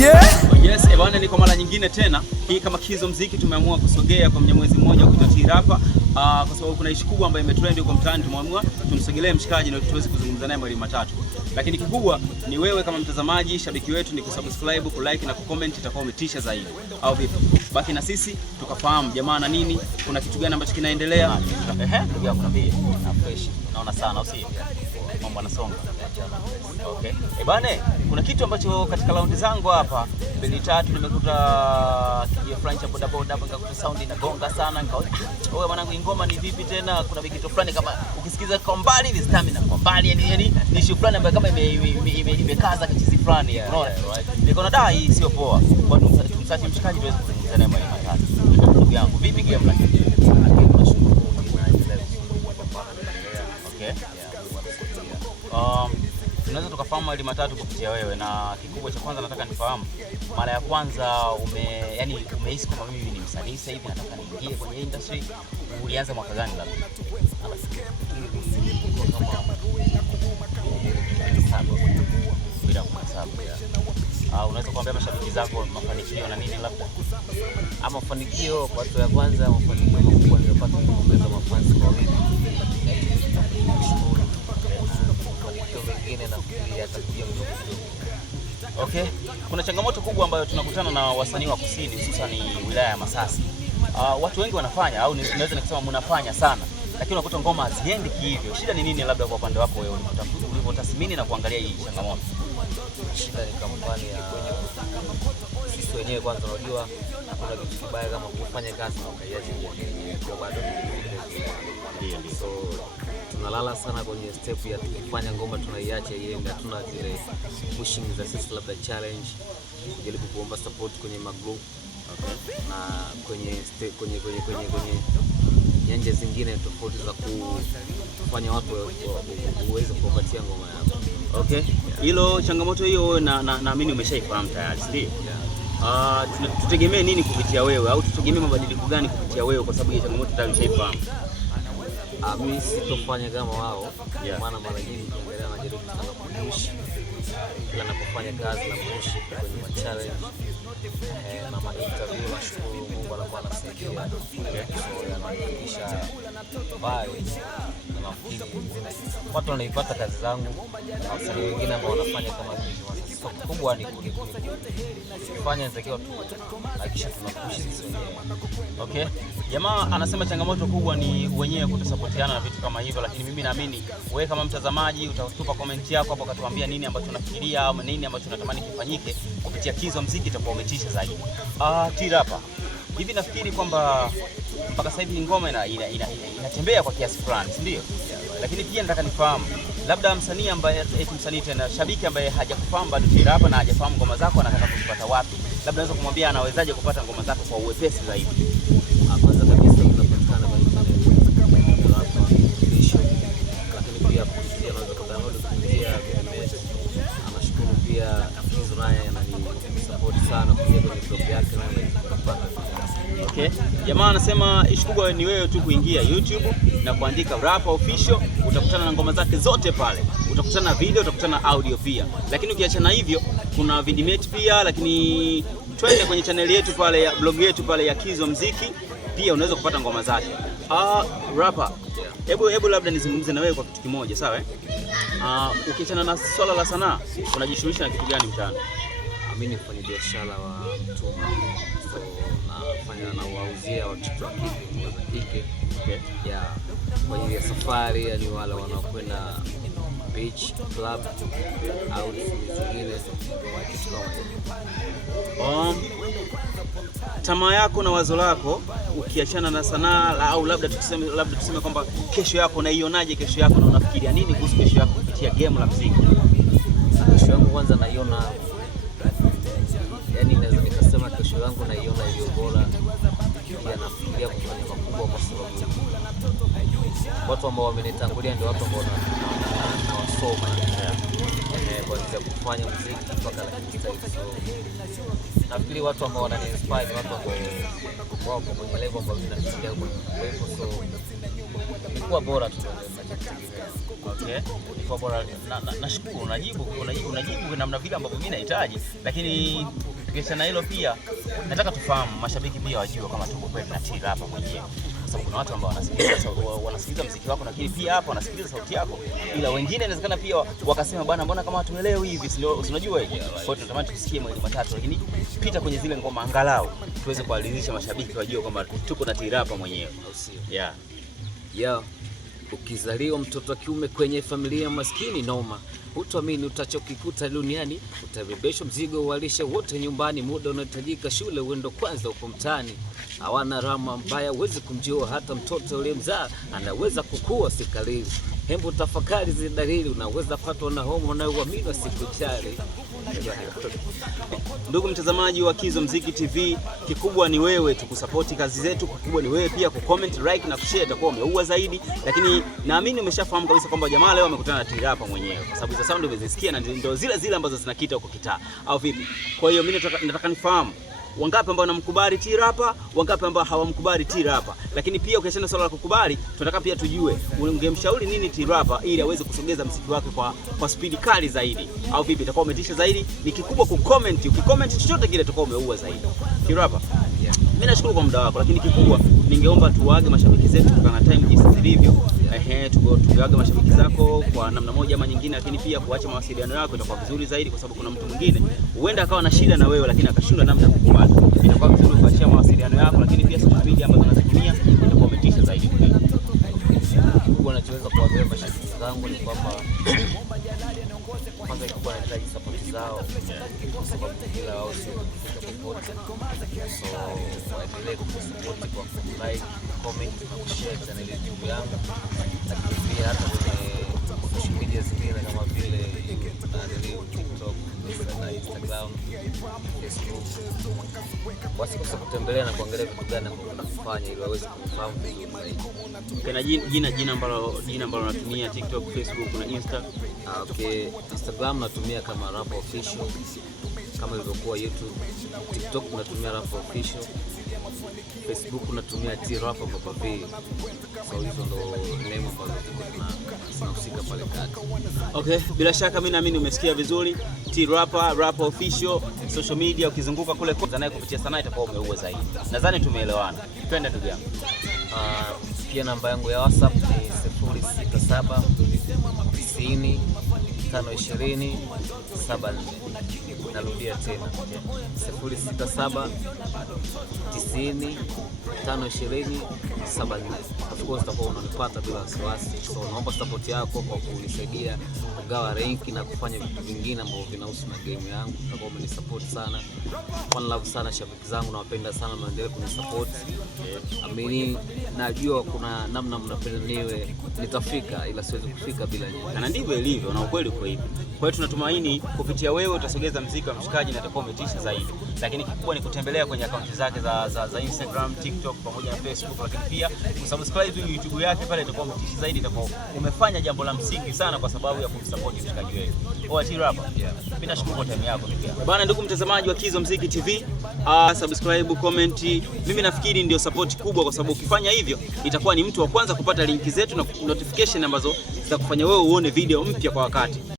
Yes, bwana, ni kwa mara nyingine tena. Hii kama Kizo Mziki tumeamua kusogea kwa Mnyamwezi mmoja kuitwa T-Rapa kwa sababu kuna issue kubwa ambayo imetrend huko mtaani. Tumeamua tumsogelee mshikaji na tuweze kuzungumza naye mawili matatu. Lakini kikubwa ni wewe kama mtazamaji, shabiki wetu, ni kusubscribe, kulike na kucomment, itakuwa umetisha zaidi. Au vipi? Baki na sisi tukafahamu jamaa na nini, kuna kitu gani ambacho kinaendelea. Ndugu yangu nabii na fresh. Naona sana usi. Mambo yanasonga. Okay. Bwana, kuna kitu ambacho katika raundi zangu hapa 2-3 nimekuta kijio fulani cha boda boda, nikakuta sound inagonga sana, nikaona wewe mwanangu, ngoma ni vipi tena? Kuna kitu fulani kama ukisikiza kwa mbali hivi stamina kwa mbali, yani ni show fulani ambayo kama imekaza kichizi fulani, unaona? Nikaona da, hii sio poa. Kwa tumsachi mshikaji tuweze kuzungumza naye mara matatu. Ndugu yangu, vipi game lakini? Okay. Tunaweza tukafahamu mawili matatu kupitia wewe, na kikubwa cha kwanza nataka nifahamu mara ya kwanza umehisi kama mimi ni msanii sasa hivi nataka niingie kwenye industry, ulianza mwaka gani labda? Unaweza kuambia mashabiki zako mafanikio na nini labda? Mafanikio kwa watu ya kwanza, mafanikio makubwa nilipata kuongeza mafansi kwa wingi. Okay. Kuna changamoto kubwa ambayo tunakutana na wasanii wa kusini, hususan wilaya ya Masasi. Watu wengi wanafanya au naweza nikasema mnafanya sana, lakini unakuta ngoma haziendi hivyo. Shida ni nini labda kwa upande wako wewe ulipotathmini na kuangalia hii changamoto? Shida ni kampani ya sisi wenyewe. Kwanza unajua hakuna kitu kibaya kama kufanya kazi na ukaiacha kwa bado. So tunalala sana kwenye step ya kufanya ngoma tunaiacha iende, hatuna zile pushing za sisi labda challenge, kujaribu kuomba support kwenye magroup. Okay. Na kwenye nyanja zingine tofauti za kufanya watu uweze kupatia ngoma yako. Okay. Hilo changamoto hiyo naamini umeshaifahamu tayari, ndio? Tutegemee nini kupitia wewe au tutegemee mabadiliko gani kupitia wewe, kwa sababu hiyo changamoto tayari umeshaifahamu? Mimi sitofanya kama wao, maana mara nyingi nikiangalia najaribu sana kupush kila ninapofanya kazi na push kwenye challenge na interview. Nashukuru Mungu anakuwa anasaidia. Kisha bali na nafikiri watu wanaipata kazi zangu, na wasanii wengine ambao wanafanya kama hivi. Kubwa ni kufanya nzakio tu, hakisha tunapush sisi wenyewe. Okay. Jamaa anasema changamoto kubwa ni wenyewe kutosapotiana na vitu kama hivyo, lakini mimi naamini wewe kama mtazamaji utatupa comment yako hapo, ukatuambia nini ambacho unafikiria au nini ambacho unatamani kifanyike kupitia Kizo Mziki, itakuwa umetisha zaidi. T-Rapa, hivi nafikiri kwamba mpaka sasa hivi ngoma inatembea kwa kiasi fulani, si ndio? Lakini pia nataka nifahamu labda msanii ambaye msanii tena shabiki ambaye hajakufahamu bado T-Rapa na hajafahamu ngoma zako, anataka kuzipata wapi? Labda unaweza kumwambia anawezaje kupata ngoma zako kwa uwepesi zaidi? Kwanza kabisa tunapatikana kwa T-Rapa official, lakini pia kupitia unaweza kudownload kupitia Vimeo. Anashukuru pia Kizo naye ananisupport sana kwenye blog yake na kupata. Okay. Jamaa anasema ishi kubwa ni wewe tu kuingia YouTube na kuandika Rapa Official, utakutana na ngoma zake zote pale. Utakutana na video, utakutana na audio pia. Lakini ukiachana hivyo kuna Vidimate pia, lakini twende kwenye channel yetu pale ya blog yetu pale ya Kizo Mziki, pia unaweza kupata ngoma zake. Rapa, hebu labda nizungumze na wewe kwa kitu kimoja, sawa? Ukiachana na swala la sanaa, unajishughulisha na kitu gani mtaani? Mimi ni mfanya biashara wa mtumba. So nafanya na wauzia watoto wa kike. Okay. Yeah. Kwa hiyo safari yani wale wanaokwenda beach club au zingine tamaa yako na wazo lako ukiachana na sanaa, au labda tuseme kwamba kesho yako unaionaje? Kesho yako na unafikiria nini kuhusu kesho yako kupitia game la muziki? Kesho yangu kwanza naiona, yani naweza nikasema kesho yangu naiona iliyo bora. Pia nafikiria kufanya makubwa kwa sababu watu ambao wamenitangulia ndio watu ambao nawasoma kuanzia kufanya muziki mpaka na kitaifa. So nafikiri watu ambao wanani-inspire ni watu ambao wapo kwenye level ambayo mimi nafikiria kuwepo. So nikuwa bora tu. Okay. Nikuwa bora. Nashukuru unajibu namna vile ambavyo mimi nahitaji, lakini Tukiachana hilo pia nataka tufahamu, mashabiki pia wajue kama tuko kweli na T-Rapa mwenyewe. Kwa sababu kuna watu ambao wanasikiliza muziki wako lakini pia hapa wanasikiliza sauti yako. Ila wengine inawezekana pia wakasema bwana, mbona kama hatuelewi hivi, unajua hivi. Kwa hiyo tunatamani tusikie mawili matatu, lakini pita kwenye zile ngoma angalau tuweze kuwaridhisha mashabiki wajue kwamba tuko na T-Rapa mwenyewe. Yeah. Ukizaliwa mtoto wa kiume kwenye familia maskini noma, utaamini utachokikuta duniani, utabebeshwa mzigo walisha wote nyumbani, muda unahitajika shule uendo kwanza uko mtaani. Hawana rama mbaya, huwezi kumjua hata mtoto uliyemzaa anaweza kukua sikalili. Hembu tafakari zile dalili, unaweza patwa na homo na uamini sikuchali. Ndugu mtazamaji wa Kizo Mziki TV, kikubwa ni wewe tukusapoti kazi zetu, kikubwa ni wewe pia kucomment, like na kushare, itakuwa umeua zaidi. Lakini naamini umeshafahamu kabisa kwamba jamaa leo amekutana na T-Rapa mwenyewe, kwa sababu hizo sound umezisikia na ndio zile ambazo zinakita huko kitaa au vipi? Kwa hiyo mimi nataka nifahamu wangapi ambao wanamkubali T-Rapa, wangapi ambao hawamkubali T-Rapa. Lakini pia ukiachana swala la kukubali, tunataka pia tujue ungemshauri nini T-Rapa ili aweze kusogeza muziki wake kwa speed kali zaidi au vipi? Itakuwa umetisha zaidi. Ni kikubwa kucomment, ukicomment chochote kile itakuwa umeua zaidi. T-Rapa, mimi nashukuru kwa muda wako, lakini kikubwa ningeomba tuwaage mashabiki zetu kutokana na time jinsi zilivyo. Tuwaage mashabiki zako kwa namna moja ama nyingine, lakini pia kuacha mawasiliano yako itakuwa vizuri zaidi, kwa sababu kuna mtu mwingine huenda akawa na shida na wewe lakini akashindwa namna ya kukupata. Itakuwa vizuri kuachia mawasiliano yako, lakini pia social media ambazo unazitumia itakuwa umetisha zaidi. Kikubwa nachoweza kuwaambia mashabiki zangu ni kwamba kwanza kikubwa nahitaji support zao, kwa sababu bila wao sio kufika popote. So waendelee kusupport kwa like, comment na kushare channel yetu yangu, lakini pia hata kwenye social media zingine kama vile TikTok, Instagram, Facebook. Wasikose kutembelea na kuangalia vitu gani ambavyo tunafanya ili waweze kufahamu vizuri zaidi. Kuna jina ambalo natumia TikTok, Facebook na Insta. Okay, Instagram natumia kama Rapa Official kama ilivyokuwa YouTube. TikTok natumia Rapa Official. Facebook natumia T-Rapa Papa V. So hizo ndo name ambazo zinahusika pale kati. Okay, bila shaka mimi naamini umesikia vizuri. T-Rapa, Rapa Official, social media ukizunguka kule kwa naye kupitia sanaa itakuwa umeua zaidi. Nadhani tumeelewana. Twende ndugu yangu. Pia namba yangu ya WhatsApp ni 067 90 520 74. Narudia tena 067 90 520 74. Of course utakuwa unanipata bila wasiwasi. So naomba support yako kwa kunisaidia kugawa rank na kufanya vitu vingine ambavyo vinahusu na game yangu. Utakuwa umenisupport sana. One love sana shabiki zangu, nawapenda sana, mnaendelee kunisupport. Amini najua kuna namna mnapenda niwe nitafika, ila siwezi kufika bila nyinyi. Na ndivyo ilivyo na ukweli kwa hivyo. Kwa hiyo tunatumai kupitia wewe utasogeza muziki wa mshikaji na itakuwa umetisha zaidi. Lakini kikubwa ni kutembelea kwenye akaunti zake za Instagram, TikTok pamoja na Facebook, lakini pia kusubscribe YouTube yake pale, itakuwa umetisha zaidi, itakuwa umefanya jambo la msingi sana kwa sababu ya kumsupport mshikaji wetu. T-Rapa. Mimi nashukuru kwa time yako pia. Bwana ndugu mtazamaji wa Kizo Mziki TV, subscribe, comment. Mimi nafikiri ndio support kubwa, kwa sababu ukifanya hivyo itakuwa ni mtu wa kwanza kupata linki zetu na notification ambazo zitakufanya wewe uone video mpya kwa wakati.